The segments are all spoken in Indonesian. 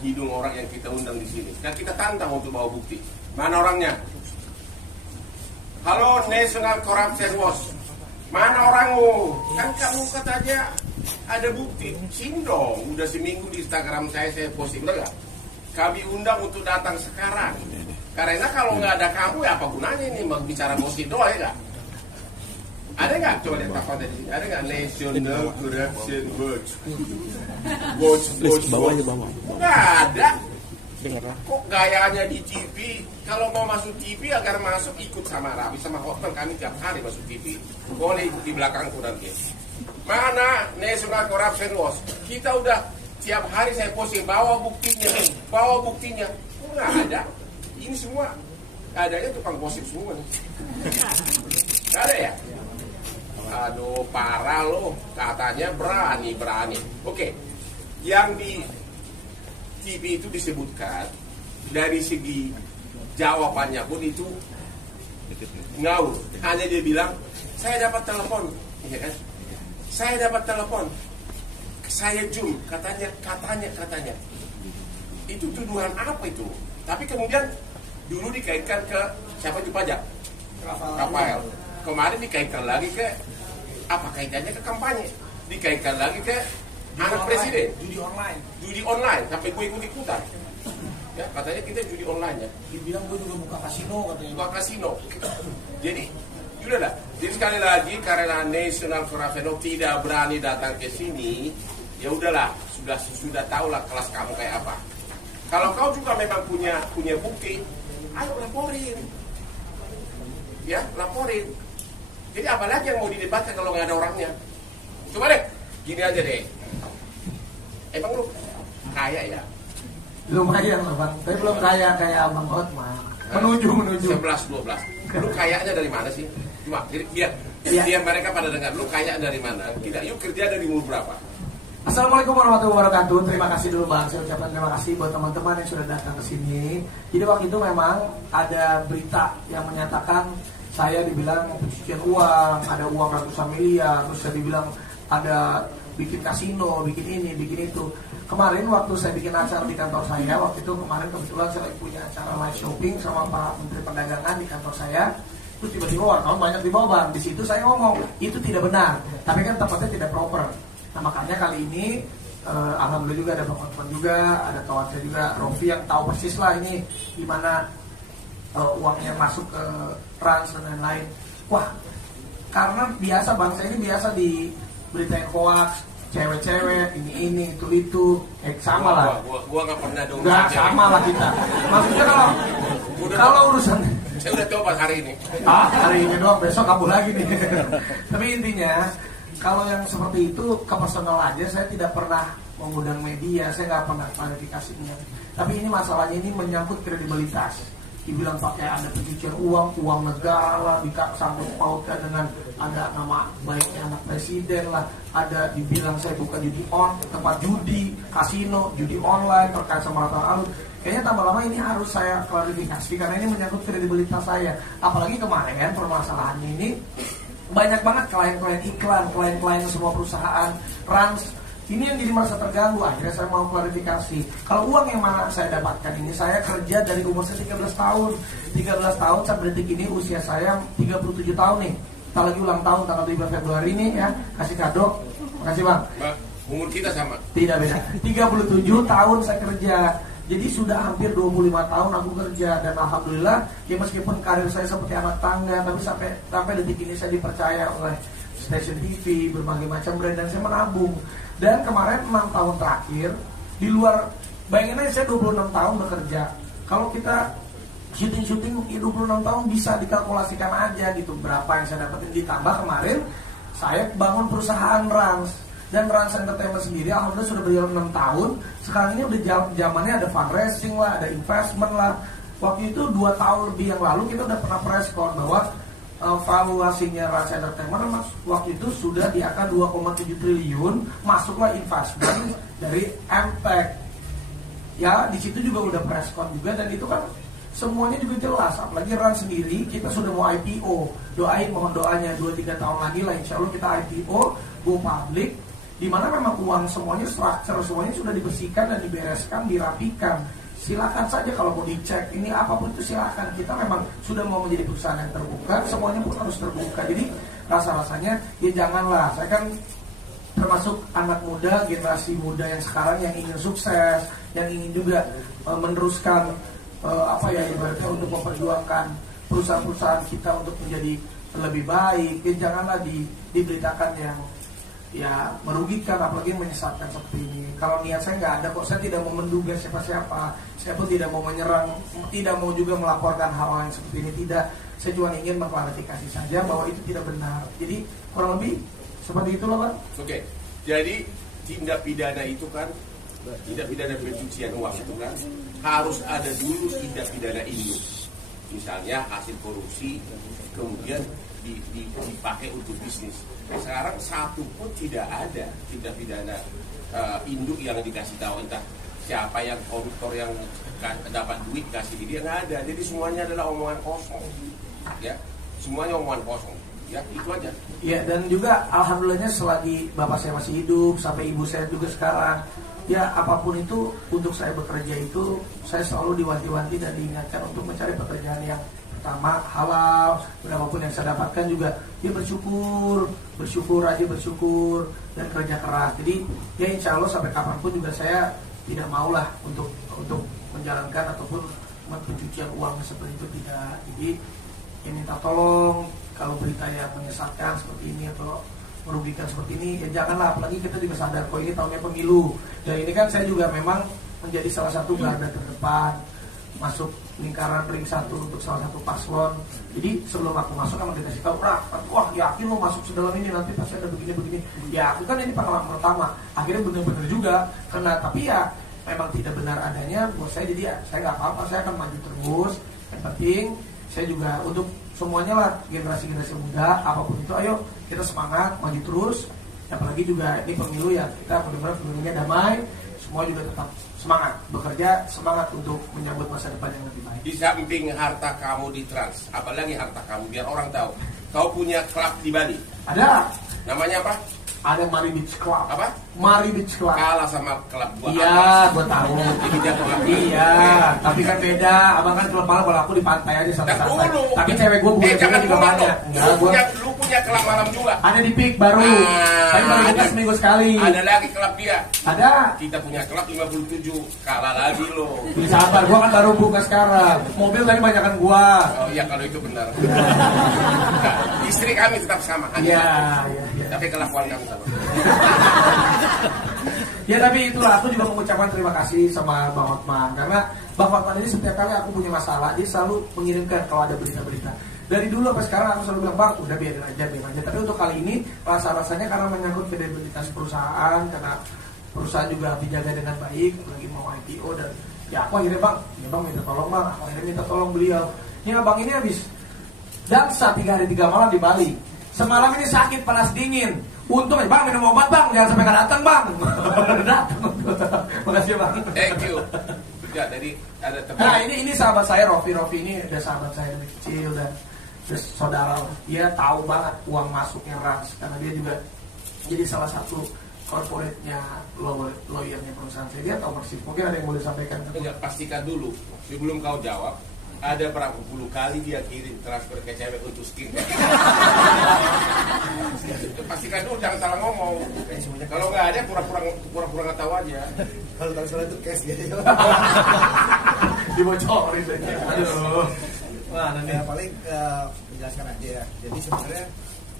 hidung orang yang kita undang di sini. Sekarang kita tantang untuk bawa bukti. Mana orangnya? Halo National Corruption Watch. Mana orangmu? Kan kamu kata aja ada bukti. Sini dong. Udah seminggu di Instagram saya posting, bener gak? Kami undang untuk datang sekarang. Karena kalau nggak ada kamu ya apa gunanya ini bicara gosip doang ya gak? Ada nggak? Coba lihat apa tadi? Ada nggak National Corruption Watch? Watch. Nggak ada. Kok gayanya di TV? Kalau mau masuk TV agar masuk ikut sama Rabi sama hotel, kami tiap hari masuk TV. Boleh ikut di belakangku nanti. Mana National Corruption Watch? Kita udah tiap hari saya posting, bawa buktinya. Kok nggak ada? Ini semua adanya tukang gosip semua nih. Nggak ada ya? Aduh, parah loh. Katanya berani. Oke, yang di TV itu disebutkan dari segi jawabannya pun itu ngawur. Hanya dia bilang, saya dapat telepon, ya kan? Saya dapat telepon, saya zoom, katanya. Itu tuduhan apa itu? Tapi kemudian dulu dikaitkan ke siapa itu pajak? Rafael. Kemarin dikaitkan lagi ke apa kaitannya ke kampanye? Dikaitkan lagi ke anak presiden. Judi online sampai gue ikut-ikutan. Ya, katanya kita judi online ya. Dibilang gue juga buka kasino katanya. Buka kasino. Jadi, udahlah. Jadi sekali lagi karena National Corruption Watch tidak berani datang ke sini, ya udahlah, sudah tahulah kelas kamu kayak apa. Kalau kau juga memang punya bukti, ayo laporin. Ya, laporin. Jadi apalagi yang mau didebatkan kalau nggak ada orangnya? Coba deh, gini aja deh. Emang lu kaya ya? Lumayan lah Bang, tapi belum kaya kayak Abang Otman. Menuju 11-12. Lu kayaknya dari mana sih? Cuma biar mereka pada dengar, lu kaya dari mana? Tidak, yuk kerja dari umur berapa? Assalamualaikum warahmatullahi wabarakatuh. Terima kasih dulu Bang, saya ucapkan terima kasih buat teman-teman yang sudah datang ke sini. Jadi waktu itu memang ada berita yang menyatakan saya dibilang pencucian uang, ada uang ratusan miliar, terus saya dibilang ada bikin kasino, bikin ini, bikin itu. Kemarin waktu saya bikin acara di kantor saya, waktu itu kemarin kebetulan saya lagi punya acara live shopping sama Pak Menteri Perdagangan di kantor saya. Terus tiba-tiba wartawan banyak di bawah Bang. Di situ saya ngomong, itu tidak benar, tapi kan tempatnya tidak proper. Nah makanya kali ini alhamdulillah juga ada Bang Otman juga, ada kawan saya juga Rofi yang tahu persis lah ini gimana uang yang masuk ke trans dan lain-lain. Wah, karena biasa Bang, saya ini biasa di beritain hoax, cewek-cewek, ini, itu, sama lah. Gua nggak pernah dong. Nggak sama lah kita. Maksudnya kalau urusan. Saya udah coba hari ini. Hari ini doang, besok kabur lagi nih. Tapi intinya, kalau yang seperti itu ke personal aja, saya tidak pernah mengundang media, saya nggak pernah klarifikasinya. Tapi ini masalahnya ini menyangkut kredibilitas. Dibilang pakai ada pencucian uang negara lah, disangkut pautkan dengan ada nama baiknya anak presiden lah, ada dibilang saya buka tempat judi, kasino, judi online terkait sama Ratna Arun. Kayaknya tambah lama ini harus saya klarifikasi karena ini menyangkut kredibilitas saya. Apalagi kemarin permasalahannya ini banyak banget klien-klien iklan, klien-klien semua perusahaan rans. Ini yang jadi merasa terganggu. Akhirnya saya mau klarifikasi. Kalau uang yang mana saya dapatkan ini, saya kerja dari umur saya 13 tahun. 13 tahun sampai detik ini usia saya 37 tahun nih. Kita lagi ulang tahun tanggal 13 Februari nih ya. Kasih kado. Makasih Bang. Umur kita sama. Tidak beda. 37 tahun saya kerja. Jadi sudah hampir 25 tahun aku kerja. Dan alhamdulillah ya meskipun karir saya seperti anak tangga, tapi sampai detik ini saya dipercaya oleh stasiun TV, berbagai macam brand, dan saya menabung. Dan kemarin 6 tahun terakhir di luar, bayangin aja saya 26 tahun bekerja. Kalau kita syuting 26 tahun bisa dikalkulasikan aja gitu berapa yang saya dapetin. Ditambah kemarin saya bangun perusahaan Rans. Dan Rans Entertainment sendiri alhamdulillah sudah berjalan 6 tahun. Sekarang ini udah zamannya ada fundraising lah, ada investment lah. Waktu itu 2 tahun lebih yang lalu kita udah pernah press con bahwa valuasinya Rans Entertainment waktu itu sudah di angka 2,7 triliun, masuklah investment dari MTech. Ya, di situ juga udah press con juga, dan itu kan semuanya juga jelas. Apalagi Rans sendiri kita sudah mau IPO. Doain, mohon doanya 2-3 tahun lagi lah insya Allah kita IPO, go public. Dimana memang uang semuanya, structure semuanya sudah dibersihkan dan dibereskan, dirapikan. Silakan saja kalau mau dicek, ini apapun itu silakan. Kita memang sudah mau menjadi perusahaan yang terbuka, semuanya pun harus terbuka. Jadi rasa-rasanya ya janganlah. Saya kan termasuk anak muda, generasi muda yang sekarang yang ingin sukses, yang ingin juga meneruskan ibaratnya untuk memperjuangkan perusahaan-perusahaan kita untuk menjadi lebih baik. Ya janganlah diberitakan yang ya merugikan, apalagi menyesatkan seperti ini. Kalau niat saya nggak ada kok, saya tidak mau menduga siapa-siapa, saya pun tidak mau menyerang, tidak mau juga melaporkan hal-hal yang seperti ini, tidak. Saya cuma ingin mengklarifikasi saja bahwa itu tidak benar. Jadi kurang lebih seperti itulah, Pak. Oke, jadi tindak pidana itu kan, tindak pidana pencucian uang itu kan harus ada dulu tindak pidana induk. Misalnya hasil korupsi, kemudian dipakai untuk bisnis. Sekarang satu pun tidak ada tindak pidana induk yang dikasih tahu, entah siapa yang koruptor yang dapat duit kasih dia, nggak ada. Jadi semuanya adalah omongan kosong, ya, semuanya omongan kosong, ya, itu aja. Ya, dan juga alhamdulillahnya selagi bapak saya masih hidup sampai ibu saya juga sekarang, ya apapun itu untuk saya bekerja itu saya selalu diwanti-wanti dan diingatkan untuk mencari pekerjaan yang pertama halal, berapapun yang saya dapatkan juga dia bersyukur aja dan kerja keras. Jadi ya insya Allah sampai kapanpun juga saya tidak maulah untuk menjalankan ataupun pencucian uang seperti itu, tidak. Jadi ya minta tolong kalau berita yang menyesatkan seperti ini atau merugikan seperti ini ya janganlah. Apalagi kita juga sadar kok ini tahunnya pemilu dan ini kan saya juga memang menjadi salah satu garda terdepan masuk lingkaran ring 1 untuk salah satu paslon. Jadi sebelum aku masuk emang dikasih tahu, wah yakin lo masuk sedalam ini nanti pasti ada begini. Ya aku kan ini pengalaman pertama. Akhirnya benar-benar juga kena, tapi ya memang tidak benar adanya buat saya. Jadi ya saya nggak apa-apa, saya akan maju terus. Yang penting saya juga untuk semuanya lah, generasi-generasi muda apapun itu, ayo kita semangat maju terus. Apalagi juga ini pemilu ya, kita benar-benar pemilunya damai, semua juga tetap semangat bekerja, semangat untuk menyambut masa depan yang lebih baik. Di samping harta kamu di trans, apalagi harta kamu biar orang tahu kau punya klub di Bali. Ada. Namanya apa? Ada Mari Beach Club. Apa? Mari Beach Club. Kalah sama klub gua. Iya, gua tahu. Ini jatuh lagi. Iya, tapi kan beda. Abang kan klub malam, kalau aku di pantai aja santai-santai. Tapi cewek gua bukan jangan juga banyak. Enggak, lu punya klub malam juga. ada di Peak baru. Tapi baru buka seminggu sekali. Ada lagi klub dia. Ada. Kita punya klub 57. Kalah lagi lo. Sabar, gua kan baru buka sekarang. Mobil tadi banyakan gua. Oh iya, kalau itu benar. Nah, istri kami tetap sama. Iya. Tapi kelakuan kamu sama. Ya tapi itulah, aku juga mengucapkan terima kasih sama Bang Hotman. Karena Bang Hotman ini setiap kali aku punya masalah, dia selalu mengirimkan kalau ada berita-berita. Dari dulu sampai sekarang aku selalu bilang, Bang udah biarin aja. Tapi untuk kali ini rasa-rasanya karena menyangkut kredibilitas perusahaan, karena perusahaan juga dijaga dengan baik, lagi mau IPO, dan ya aku akhirnya Bang minta tolong Bang, aku akhirnya minta tolong beliau. Ya Bang ini habis dansa 3 hari 3 malam di Bali. Semalam ini sakit panas dingin. Untung Bang minum obat Bang, jangan sampai nggak datang Bang. Datang. Makasih Bang. Thank you. Ya, jadi ada teman. Nah ini sahabat saya Rofi ini udah sahabat saya dari kecil dan saudara. Dia tahu banget uang masuknya Rans karena dia juga jadi salah satu corporate-nya lawyernya perusahaan saya. Dia tahu persis. Mungkin ada yang boleh sampaikan. Enggak, pastikan dulu sebelum kau jawab. Ada berapa puluh kali dia kirim transfer ke cewek untuk skincare. Pastikan dulu, jangan salah ngomong. Kalau nggak ada, pura-pura nggak tahu aja. Kalau transfer itu cash gitu. Dibocorin saja. Aduh. Wah, nanti Paling menjelaskan aja ya. Jadi sebenarnya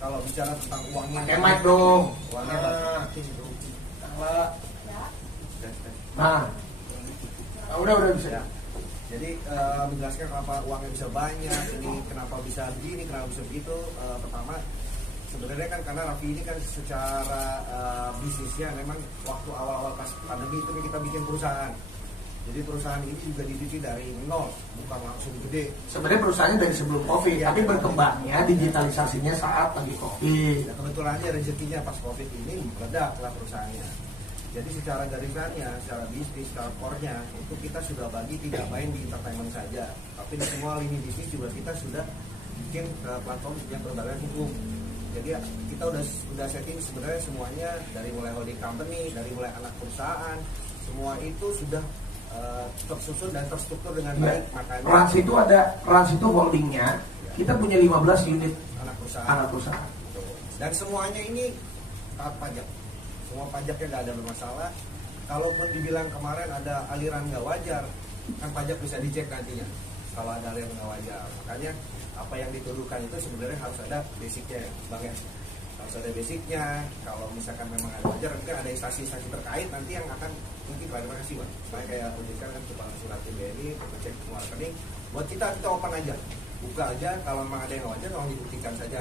kalau bicara tentang uangnya, pakai mic dong. Uangnya Nah, udah bisa. Ya. Jadi menjelaskan kenapa uangnya bisa banyak, ini kenapa bisa begini, kenapa bisa begitu. Pertama, sebenarnya kan karena Raffi ini kan secara bisnisnya memang waktu awal-awal pas pandemi itu kita bikin perusahaan. Jadi perusahaan ini juga didirikan dari nol, bukan langsung gede. Sebenarnya perusahaannya dari sebelum COVID, ya, tapi berkembangnya digitalisasinya saat lagi COVID. Nah, kebetulannya rezekinya pas COVID ini meledak lah perusahaannya. Jadi secara garisannya, secara bisnis, secara core-nya itu kita sudah bagi tidak main di entertainment saja, tapi di semua lini bisnis juga kita sudah bikin platform yang berbagai hukum. Jadi kita udah setting sebenarnya semuanya, dari mulai holding company, dari mulai anak perusahaan, semua itu sudah tersusun dan terstruktur dengan baik. Makanya Rans itu ada, Rans itu holdingnya, kita punya 15 unit anak anak perusahaan. perusahaan. Dan semuanya ini taat pajak. Semua pajaknya nggak ada bermasalah. Kalaupun dibilang kemarin ada aliran nggak wajar, kan pajak bisa dicek nantinya kalau ada aliran nggak wajar. Makanya apa yang dituduhkan itu sebenarnya harus ada basicnya, Bang ya. Harus ada basicnya. Kalau misalkan memang ada wajar, mungkin ada instansi-instansi terkait nanti yang akan mungkin klarifikasi, Bang. Supaya kayak OJK kan coba ngasih latih BNI, cek semua rekening. Buat kita open aja, buka aja. Kalau memang ada yang nggak wajar, tolong dibuktikan saja.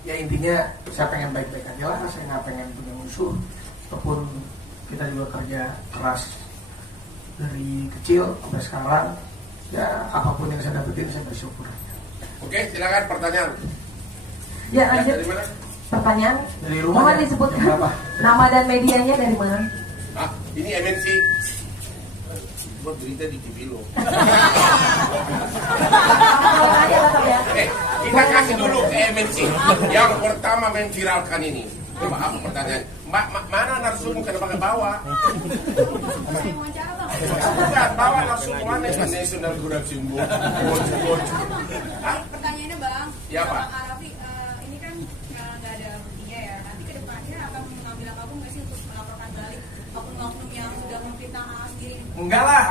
Ya intinya saya pengen baik-baik aja lah, saya nggak pengen punya musuh. Ataupun kita juga kerja keras dari kecil sampai sekarang. Ya apapun yang saya dapetin saya bersyukur. Oke, silakan pertanyaan. Ya, lanjut. Dari mana? Pertanyaan. Dari rumah Mohon ya? disebutkan Berapa? nama dan medianya dari mana? Ah, ini MNC. Buat berita di TV lo. Kalau aja tetap ya. Kita kasih dulu ke MNC. Yang pertama memviralkan ini. Coba apa pertanyaan? Mana narsum kenapa ke bawah? Saya wawancara bang. Bukan, bawa narsum mana? National Gurab Simbo. Pertanyaannya bang. Ya, Pak. Bang Arafi, ini kan nggak ada buktinya ya. Nanti kedepannya akan mengambil apapun nggak sih untuk melaporkan balik oknum-oknum yang sudah memfitnah AA sendiri? Enggak lah,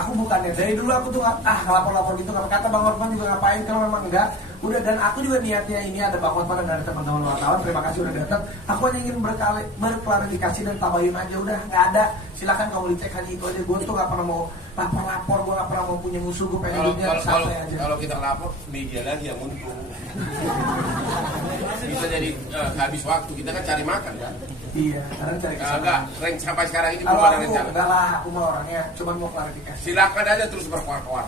aku bukannya dari dulu aku tuh lapor-lapor gitu. Kalau kata Bang Orman juga ngapain kalau memang enggak. Udah, dan aku juga niatnya ini ada Bang Orman dan ada teman-teman wartawan. Terima kasih udah datang. Aku hanya ingin berklarifikasi dan tabayun aja. Udah nggak ada. Silakan kamu dicek hanya itu aja. Gue tuh nggak pernah mau lapor-lapor. Gue nggak pernah mau punya musuh. Gue pengen hidupnya santai aja. Kalau kita lapor, media lagi yang untung. Bisa jadi habis waktu. Kita kan cari makan kan. Iya, karena cari Enggak, kesempatan. rank sampai sekarang ini Kalau belum ada aku rencana. enggak lah, aku mah orangnya cuma mau klarifikasi. Silakan aja terus berkuar-kuar.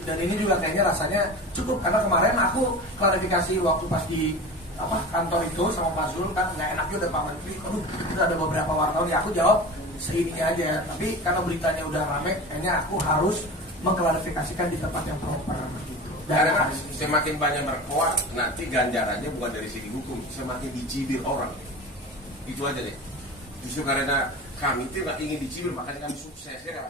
Dan ini juga kayaknya rasanya cukup karena kemarin aku klarifikasi waktu pas di kantor itu sama Pak Zul kan nggak enak juga Pak Menteri. Aduh, udah ada beberapa wartawan ya aku jawab seininya aja. Tapi karena beritanya udah rame, kayaknya aku harus mengklarifikasikan di tempat yang proper gitu. Karena semakin banyak berkuar, nanti ganjarannya bukan dari segi hukum, semakin dicibir orang. Itu aja deh. Justru karena kami itu nggak ingin dicibir, makanya kami sukses ya kan?